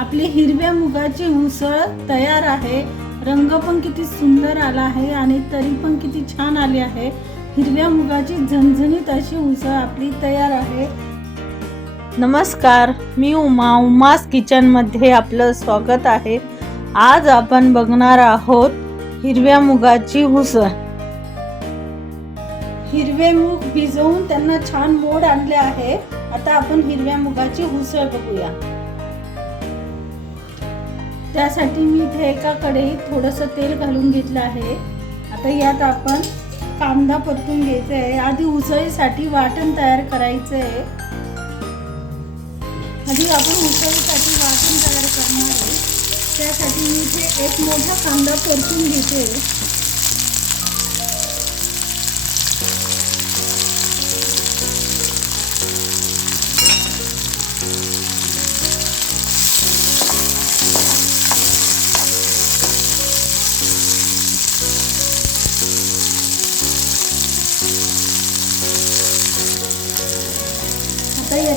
आपली हिरव्या मुगाची उसळ तयार आहे. रंग पण किती सुंदर आला आहे आणि तरी पण किती छान आली आहे. हिरव्या मुगाची झणझणीत अशी उसळ आपली तयार आहे. नमस्कार मी उमा उमास किचनमध्ये आपलं स्वागत आहे. आज आपण बघणार आहोत हिरव्या मुगाची उसळ. हिरवे मूग भिजवून त्यांना छान मोड आणले आहे. आता आपण हिरव्या मुगाची उसळ बघूया. त्यासाठी मी इथे एका कढईत थोडंसं तेल घालून घेतलं आहे. आता यात आपण कांदा परतून घ्यायचा आहे आधी उसळीसाठी वाटण तयार करायचं आहे आधी आपण उसळीसाठी वाटण तयार करणार आहे. त्यासाठी मी इथे एक मोठा कांदा परतून घेते.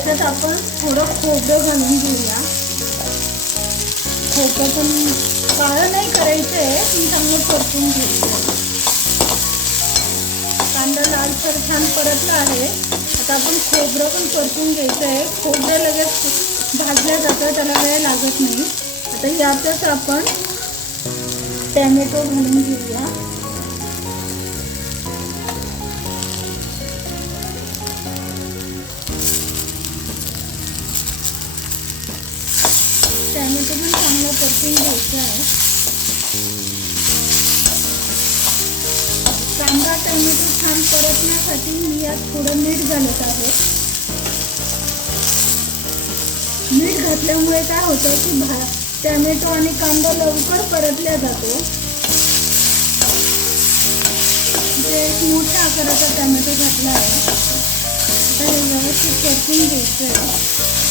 आता याच्यात आपण थोडं खोबरं घालून घेऊया. खोबरं पण काळं नाही करायचं आहे मी चांगलं परतून घेऊया. कांदा लालसर छान परतला आहे. आता आपण खोबरं पण परतून घ्यायचं आहे खोबरं लगेच भाजल्या जातं त्याला वेळ लागत नाही. आता यातच आपण टॅमॅटो घालून घेऊया. परतून घ्यायचं आहे कांदा टॅमॅटो छान परतण्यासाठी मी यात थोडं मीठ घालत आहे मीठ घातल्यामुळे काय होतं की भा टॅमॅटो आणि कांदा लवकर परतल्या जातो इथे एक मोठ्या आकाराचा टॅमॅटो घातला आहे. आता हे व्यवस्थित परतून घ्यायचं आहे.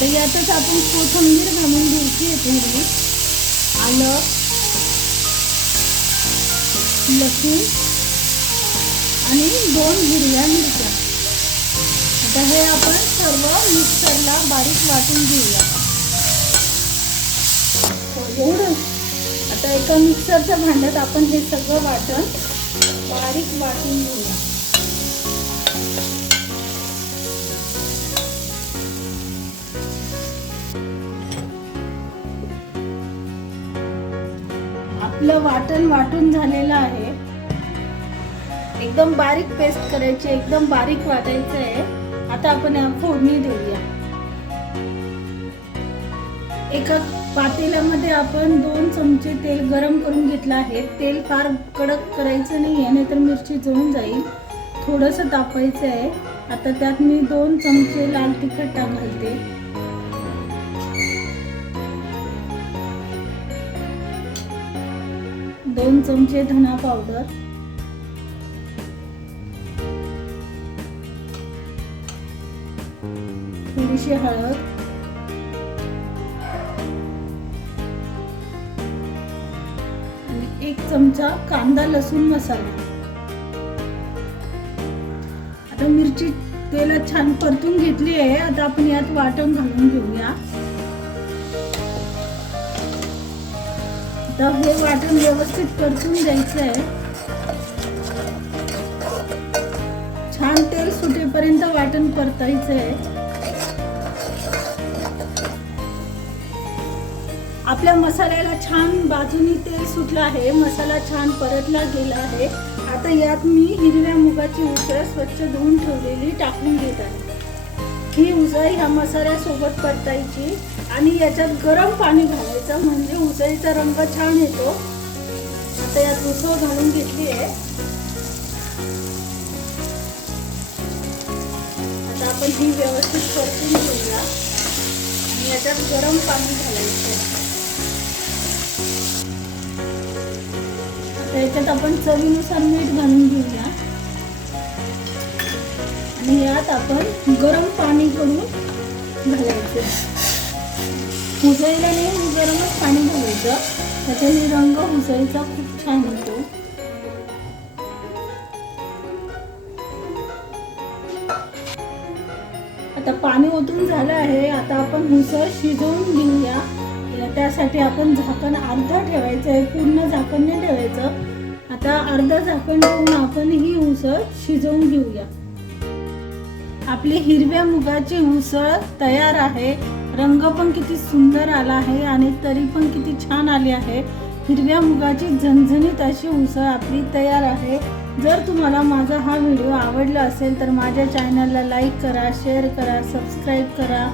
आता यातच आपण कोथिंबीर घालून घ्यायची आहे थोडी. आलं. लसूण. आणि दोन हिरव्या मिरच्या. आता हे आपण सर्व मिक्सरला बारीक वाटून घेऊया. एवढं आता एका मिक्सरच्या भांड्यात आपण हे सगळं वाटण बारीक वाटून घेऊया. आपलं वाटण वाटून झालेलं आहे. एकदम बारीक पेस्ट करायची एकदम बारीक वाटायचं आहे आता आपण या फोडणी देऊया. एका पातेल्यामध्ये आपण दोन चमचे तेल गरम करून घेतलं आहे. तेल फार कडक करायचं नाही आहे नाहीतर मिरची जळून जाईल. थोडंसं तापायचं आहे आता त्यात मी दोन चमचे लाल तिखट टाकायचे दोन चमचे धना पावडर. थोडीशी हळद. आणि एक चमचा कांदा लसूण मसाला. आता मिरची तेलात छान परतून घेतली आहे. आता आपण यात वाटण घालून घेऊया. तर हे वाटण व्यवस्थित परतून द्यायचं आहे छान तेल सुटेपर्यंत वाटण परतायचं आहे आपल्या मसाल्याला छान बाजूनी तेल सुटलं आहे मसाला छान परतला गेला आहे. आता यात मी हिरव्या मुगाची उसळ स्वच्छ धुवून ठेवलेली टाकून घेत आहे. ही उसळ ह्या मसाल्यासोबत परतायची आणि याच्यात गरम पाणी घालायचं म्हणजे उसळीचा रंग छान येतो. आता यात उसळ घालून घेतली आहे. आता आपण ही व्यवस्थित परतून घेऊया. आणि याच्यात गरम पाणी घालायचं आता याच्यात आपण चवीनुसार मीठ घालून घेऊया. आणि यात आपण गरम पाणी करून घालायचं. उजळल्याने नाही गरमच पाणी घालायचं. त्याच्याने रंग हुजळीचा खूप छान होतो. आता पाणी ओतून झालं आहे. आता आपण हुसळ शिजवून घेऊया. त्यासाठी आपण झाकण अर्धा ठेवायचं आहे. पूर्ण झाकण नाही ठेवायचं. आता अर्ध झाकण ठेवून आपण ही उसळ शिजवून घेऊया. आपली हिरव्या मुगाची उसळ तयार आहे. रंग पण किती सुंदर आला आहे आणि तरी पण किती छान आली आहे. हिरव्या मुगाची झणझणीत अशी उसळ आपली तयार आहे. जर तुम्हाला माझा हा व्हिडिओ आवडला असेल तर माझ्या चॅनलला लाईक करा शेअर करा सबस्क्राईब करा.